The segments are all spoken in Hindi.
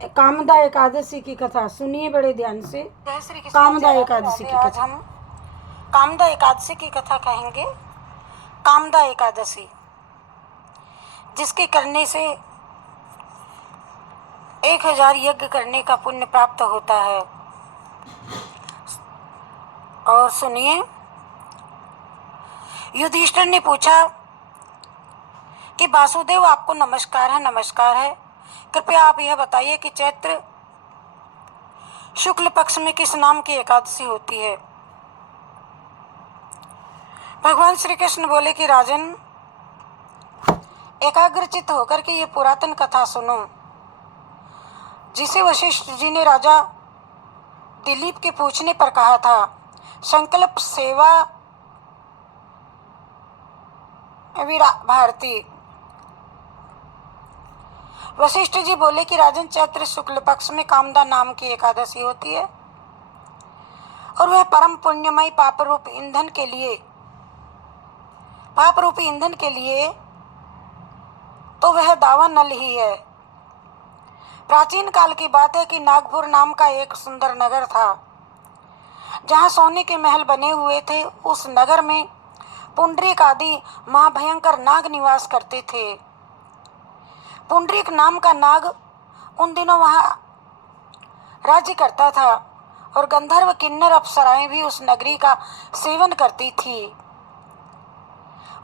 कामदा एकादशी की कथा सुनिए बड़े ध्यान से। जय श्री कृष्ण। कामदा एकादशी की आज कथा। हम कामदा एकादशी की कथा कहेंगे। कामदा एकादशी जिसके करने से 1000 यज्ञ करने का पुण्य प्राप्त होता है। और सुनिए, युधिष्ठिर ने पूछा कि वासुदेव आपको नमस्कार है। नमस्कार है, कृपया आप यह बताइए कि चैत्र शुक्ल पक्ष में किस नाम की एकादशी होती है। भगवान श्री कृष्ण बोले कि राजन, एकाग्रचित होकर के ये पुरातन कथा सुनो, जिसे वशिष्ठ जी ने राजा दिलीप के पूछने पर कहा था, संकल्प सेवा वीरा भारती। वशिष्ठ जी बोले कि राजन, चैत्र शुक्ल पक्ष में कामदा नाम की एकादशी होती है और वह परम पुण्यमय पाप रूपी ईंधन के लिए तो वह दावा नल ही है। प्राचीन काल की बात है कि नागपुर नाम का एक सुंदर नगर था, जहां सोने के महल बने हुए थे। उस नगर में पुंडरीक आदि महाभयंकर नाग निवास करते थे। पुंडरीक नाम का नाग उन दिनों वहां राज्य करता था और गंधर्व किन्नर अप्सराएं भी उस नगरी का सेवन करती थी।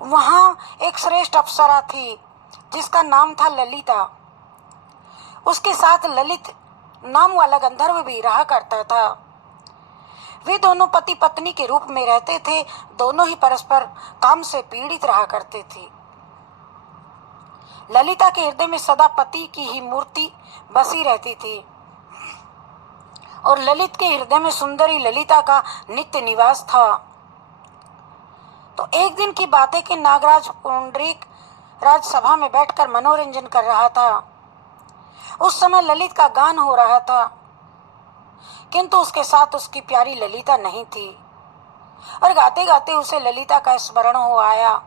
वहां एक श्रेष्ठ अप्सरा थी जिसका नाम था ललिता। उसके साथ ललित नाम वाला गंधर्व भी रहा करता था। वे दोनों पति पत्नी के रूप में रहते थे। दोनों ही परस्पर काम से पीड़ित रहा करते थे। ललिता के हृदय में सदा पति की ही मूर्ति बसी रहती थी और ललित के हृदय में सुंदरी ललिता का नित्य निवास था। तो एक दिन की बात है कि नागराज पुंडरीक राजसभा में बैठकर मनोरंजन कर रहा था। उस समय ललित का गान हो रहा था, किंतु उसके साथ उसकी प्यारी ललिता नहीं थी और गाते गाते उसे ललिता का स्मरण हो आया।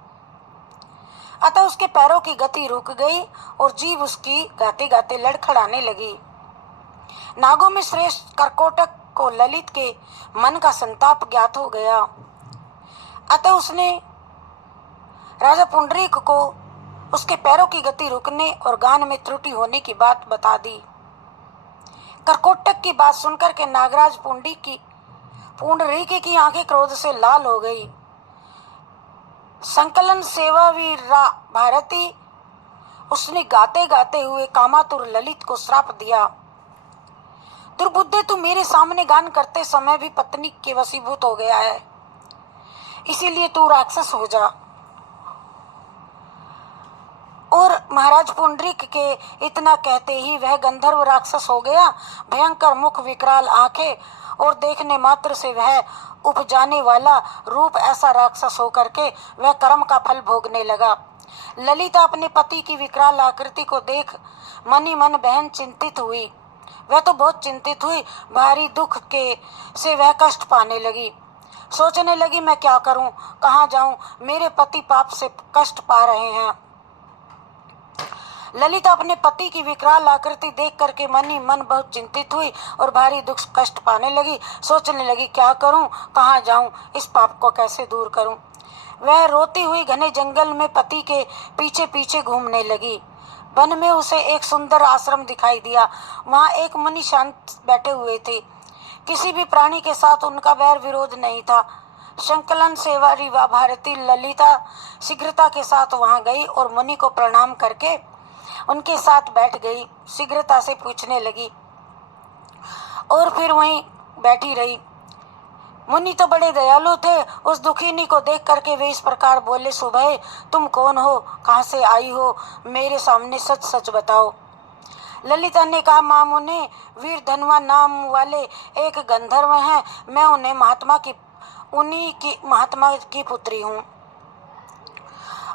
अतः उसके पैरों की गति रुक गई और जीभ उसकी गाते गाते लड़खड़ाने लगी। नागों में श्रेष्ठ कर्कोटक को ललित के मन का संताप ज्ञात हो गया। अतः उसने राजा पुंडरीक को उसके पैरों की गति रुकने और गान में त्रुटि होने की बात बता दी। कर्कोटक की बात सुनकर के नागराज पुंडरीक की आंखें क्रोध से लाल हो गई। संकलन सेवा वीरा भारती, उसने गाते गाते हुए कामातुर ललित को श्राप दिया, दुर्बुद्धे, तू मेरे सामने गान करते समय भी पत्नी के वशीभूत हो गया है, इसीलिए तू राक्षस हो जा। और महाराज पुंडरीक के इतना कहते ही वह गंधर्व राक्षस हो गया। भयंकर मुख, विकराल आंखें और देखने मात्र से वह उपजाने वाला रूप, ऐसा राक्षस होकर के वह कर्म का फल भोगने लगा। ललिता अपने पति की विकराल आकृति को देख मन ही मन बहन चिंतित हुई। वह तो बहुत चिंतित हुई। भारी दुख के से वह कष्ट पाने लगी। सोचने लगी, मैं क्या करूं, कहाँ जाऊं, मेरे पति पाप से कष्ट पा रहे हैं। ललिता अपने पति की विकराल आकृति देख करके मन ही मन बहुत चिंतित हुई और भारी दुख कष्ट पाने लगी। सोचने लगी, क्या करूं, कहाँ जाऊं, इस पाप को कैसे दूर करूं। वह रोती हुई घने जंगल में पति के पीछे पीछे घूमने लगी। वन में उसे एक सुंदर आश्रम दिखाई दिया। वहां एक मुनि शांत बैठे हुए थे। किसी भी प्राणी के साथ उनका वैर विरोध नहीं था। संकलन सेवा रीवा भारती ललिता शीघ्रता के साथ वहां गई और मुनि को प्रणाम करके उनके साथ बैठ गई। शीघ्रता से पूछने लगी और फिर वहीं बैठी रही। मुनि तो बड़े दयालु थे। उस दुखिनी को देख करके वे इस प्रकार बोले, सुबह, तुम कौन हो, कहाँ से आई हो, मेरे सामने सच सच बताओ। ललिता ने कहा, मां मुने, वीर धनवा नाम वाले एक गंधर्व हैं। मैं उन्हीं की महात्मा की पुत्री हूँ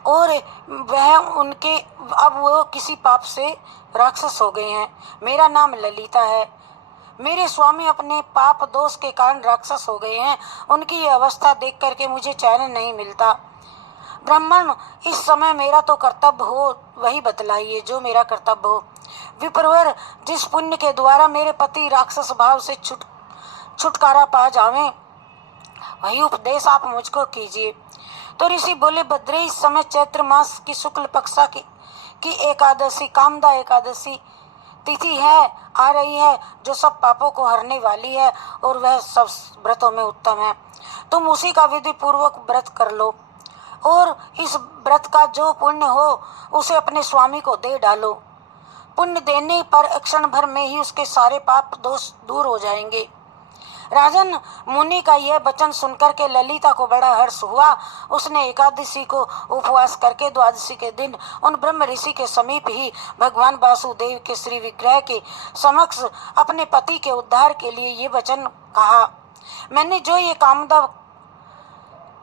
और वह उनके अब वो किसी पाप से राक्षस हो गए हैं। मेरा नाम ललिता है। मेरे स्वामी अपने पाप दोष के कारण राक्षस हो गए हैं। उनकी ये अवस्था देख करके मुझे चैन नहीं मिलता। ब्राह्मण, इस समय मेरा तो कर्तव्य हो वही बतलाइए, जो मेरा कर्तव्य हो। विप्रवर, जिस पुण्य के द्वारा मेरे पति राक्षस भाव से छुटकारा पा जावें, वही उपदेश आप मुझको कीजिए। तो ऋषि बोले, भद्रे, इस समय चैत्र मास की शुक्ल पक्षा की एकादशी, कामदा एकादशी तिथि है, आ रही है, जो सब पापों को हरने वाली है और वह सब व्रतों में उत्तम है। तुम उसी का विधि पूर्वक व्रत कर लो और इस व्रत का जो पुण्य हो उसे अपने स्वामी को दे डालो। पुण्य देने पर क्षण भर में ही उसके सारे पाप दोष दूर हो जाएंगे। राजन, मुनि का यह वचन सुनकर के ललिता को बड़ा हर्ष हुआ। उसने एकादशी को उपवास करके द्वादशी के दिन उन ब्रह्म ऋषि के समीप ही भगवान वासुदेव के श्री विग्रह के समक्ष अपने पति के उद्धार के लिए ये वचन कहा, मैंने जो ये कामदा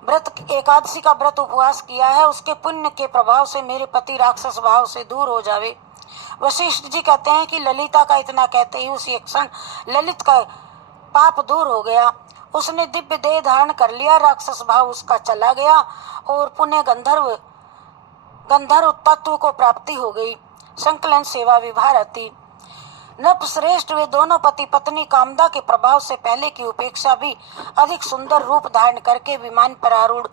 व्रत एकादशी का व्रत उपवास किया है, उसके पुण्य के प्रभाव से मेरे पति राक्षस भाव से दूर हो जावे। वशिष्ठ जी कहते हैं कि ललिता का इतना कहते ही उसी क्षण ललित का पाप दूर हो गया। उसने दिव्य देह धारण कर लिया, राक्षस भाव उसका चला गया और पुण्य गंधर्व तत्व को प्राप्ति हो गई। संकलन सेवा विभारती। नप श्रेष्ठ, वे दोनों पति पत्नी कामदा के प्रभाव से पहले की उपेक्षा भी अधिक सुंदर रूप धारण करके विमान पर आरूढ़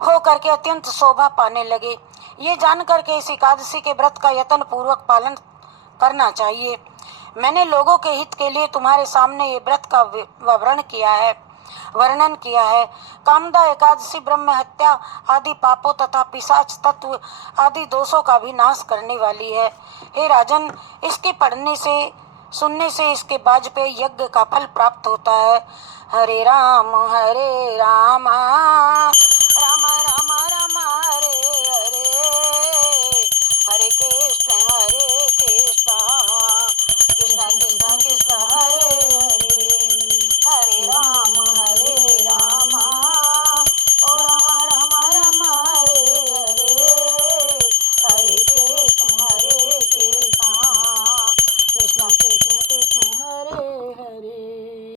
हो करके अत्यंत शोभा पाने लगे। ये जान करके इस एकादशी के व्रत का यत्न पूर्वक पालन करना चाहिए। मैंने लोगों के हित के लिए तुम्हारे सामने ये व्रत का वर्णन किया है। कामदा एकादशी ब्रह्म हत्या आदि पापों तथा पिशाच तत्व आदि दोषों का भी नाश करने वाली है। हे राजन, इसके पढ़ने से सुनने से इसके वाजपेयी यज्ञ का फल प्राप्त होता है। हरे राम